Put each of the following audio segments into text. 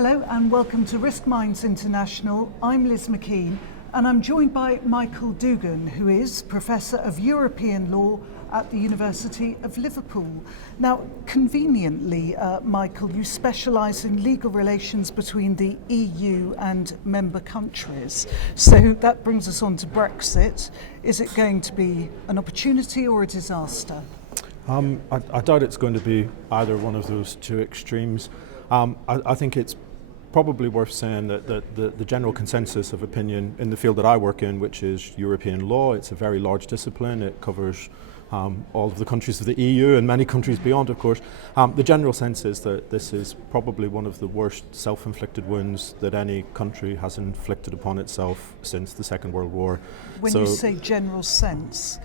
Hello and welcome to Risk Minds International. I'm Liz McKean and I'm joined by Michael Dougan, who is Professor of European Law at the University of Liverpool. Now, conveniently, Michael, you specialise in legal relations between the EU and member countries. So that brings us on to Brexit. Is it going to be an opportunity or a disaster? I doubt it's going to be either one of those two extremes. I think it's probably worth saying that the general consensus of opinion in the field that I work in, which is European law, it's a very large discipline. It covers all of the countries of the EU and many countries beyond, of course. The general sense is that this is probably one of the worst self-inflicted wounds that any country has inflicted upon itself since the Second World War. When you say general sense,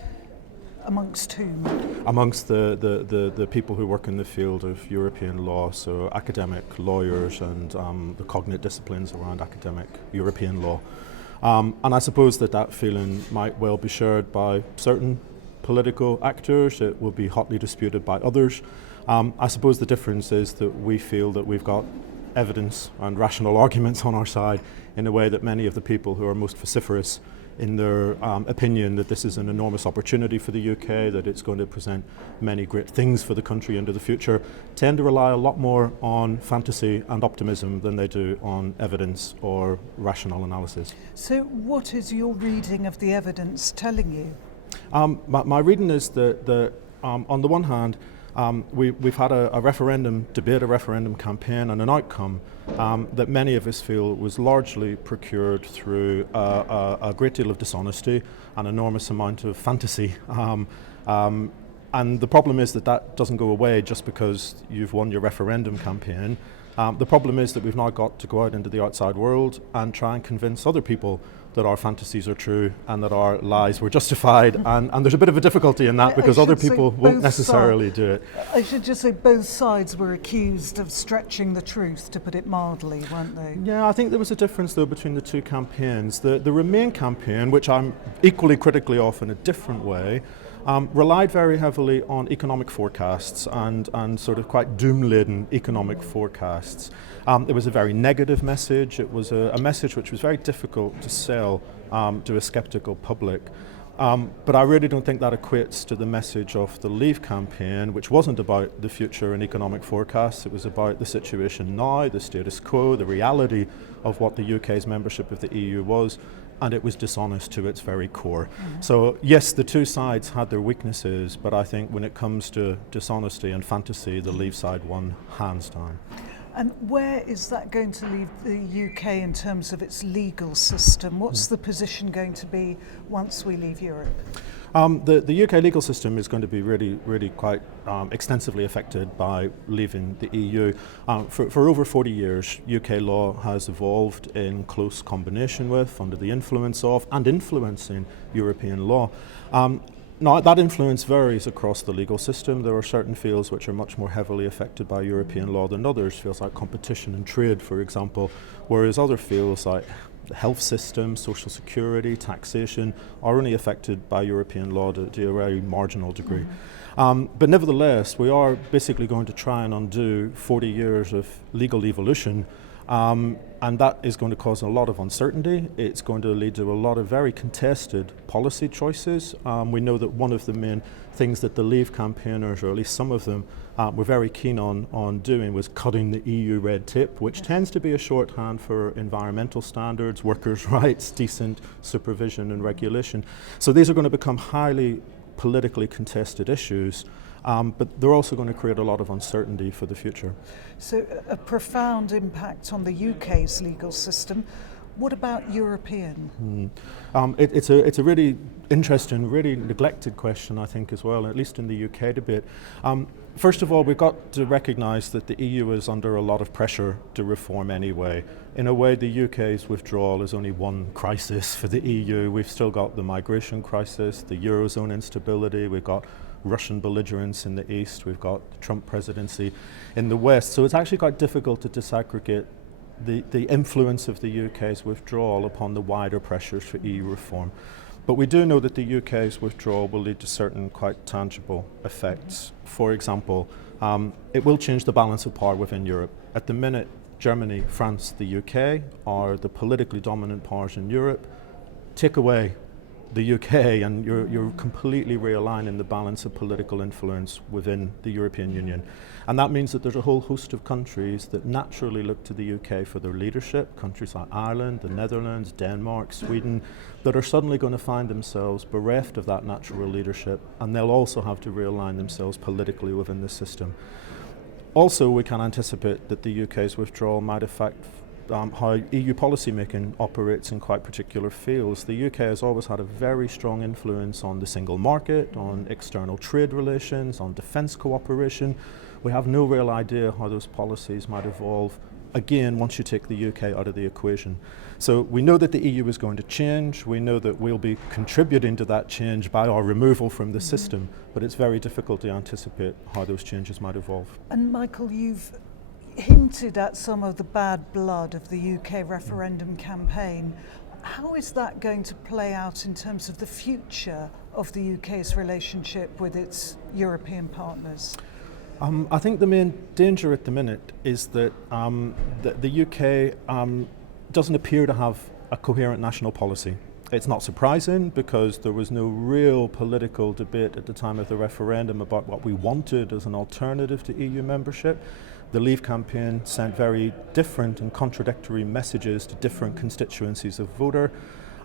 amongst whom? Amongst the people who work in the field of European law, so academic lawyers and the cognate disciplines around academic European law. And I suppose that feeling might well be shared by certain political actors. It will be hotly disputed by others. I suppose the difference is that we feel that we've got evidence and rational arguments on our side in a way that many of the people who are most vociferous in their opinion that this is an enormous opportunity for the UK, that it's going to present many great things for the country into the future, tend to rely a lot more on fantasy and optimism than they do on evidence or rational analysis. So what is your reading of the evidence telling you? My reading is that on the one hand, we've had a referendum debate, a referendum campaign, and an outcome that many of us feel was largely procured through a great deal of dishonesty, an enormous amount of fantasy. And the problem is that doesn't go away just because you've won your referendum campaign. The problem is that we've now got to go out into the outside world and try and convince other people that our fantasies are true and that our lies were justified, and there's a bit of a difficulty in that because other people won't necessarily do it. I should just say both sides were accused of stretching the truth, to put it mildly, weren't they? Yeah, I think there was a difference though between the two campaigns. The Remain campaign, which I'm equally critically of in a different way, relied very heavily on economic forecasts and sort of quite doom-laden economic forecasts. It was a very negative message. It was a message which was very difficult to sell to a sceptical public. But I really don't think that equates to the message of the Leave campaign, which wasn't about the future and economic forecasts. It was about the situation now, the status quo, the reality of what the UK's membership of the EU was, and it was dishonest to its very core. Mm-hmm. So yes, the two sides had their weaknesses, but I think when it comes to dishonesty and fantasy, the Leave side won hands down. And where is that going to leave the UK in terms of its legal system? What's the position going to be once we leave Europe? The UK legal system is going to be really quite extensively affected by leaving the EU. For over 40 years, UK law has evolved in close combination with, under the influence of, and influencing European law. Now, that influence varies across the legal system. There are certain fields which are much more heavily affected by European law than others, fields like competition and trade, for example, whereas other fields like the health system, social security, taxation are only affected by European law to a very marginal degree. But nevertheless, we are basically going to try and undo 40 years of legal evolution. And that is going to cause a lot of uncertainty. It's going to lead to a lot of very contested policy choices. We know that one of the main things that the Leave campaigners, or at least some of them, were very keen on doing was cutting the EU red tape, which tends to be a shorthand for environmental standards, workers' rights, decent supervision and regulation. So these are going to become highly politically contested issues. But they're also going to create a lot of uncertainty for the future. So a profound impact on the UK's legal system. What about European? It's a really interesting, really neglected question, I think, as well, at least in the UK debate. First of all, we've got to recognise that the EU is under a lot of pressure to reform anyway. In a way, the UK's withdrawal is only one crisis for the EU. We've still got the migration crisis, the Eurozone instability, we've got Russian belligerence in the east, we've got the Trump presidency in the west. So it's actually quite difficult to disaggregate the influence of the UK's withdrawal upon the wider pressures for EU reform. But we do know that the UK's withdrawal will lead to certain quite tangible effects. For example, it will change the balance of power within Europe. At the minute, Germany, France, the UK are the politically dominant powers in Europe. Take away the UK and you're completely realigning the balance of political influence within the European Union. And that means that there's a whole host of countries that naturally look to the UK for their leadership, countries like Ireland, the Netherlands, Denmark, Sweden, that are suddenly going to find themselves bereft of that natural leadership, and they'll also have to realign themselves politically within the system. Also, we can anticipate that the UK's withdrawal might affect how EU policymaking operates in quite particular fields. The UK has always had a very strong influence on the single market, on external trade relations, on defence cooperation. We have no real idea how those policies might evolve, again, once you take the UK out of the equation. So we know that the EU is going to change. We know that we'll be contributing to that change by our removal from the system, but it's very difficult to anticipate how those changes might evolve. And Michael, you've hinted at some of the bad blood of the UK referendum campaign. How is that going to play out in terms of the future of the UK's relationship with its European partners? I think the main danger at the minute is that the UK doesn't appear to have a coherent national policy. It's not surprising because there was no real political debate at the time of the referendum about what we wanted as an alternative to EU membership. The Leave campaign sent very different and contradictory messages to different constituencies of voter.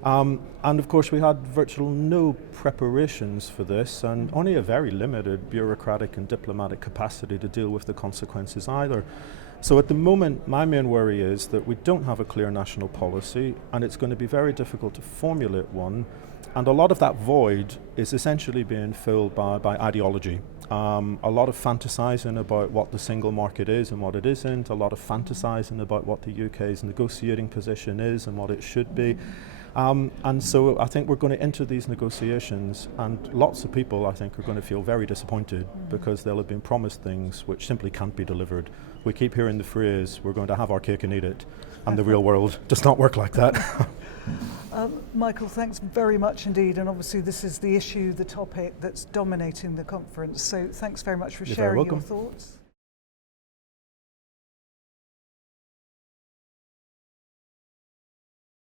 And of course we had virtually no preparations for this and only a very limited bureaucratic and diplomatic capacity to deal with the consequences either. So at the moment my main worry is that we don't have a clear national policy and it's going to be very difficult to formulate one, and a lot of that void is essentially being filled by ideology. A lot of fantasising about what the single market is and what it isn't, a lot of fantasising about what the UK's negotiating position is and what it should be. And so I think we're going to enter these negotiations and lots of people I think are going to feel very disappointed because they'll have been promised things which simply can't be delivered. We keep hearing the phrase, we're going to have our cake and eat it, and the real world does not work like that. Michael, thanks very much indeed, and obviously this is the issue, the topic that's dominating the conference, so thanks very much for sharing your thoughts.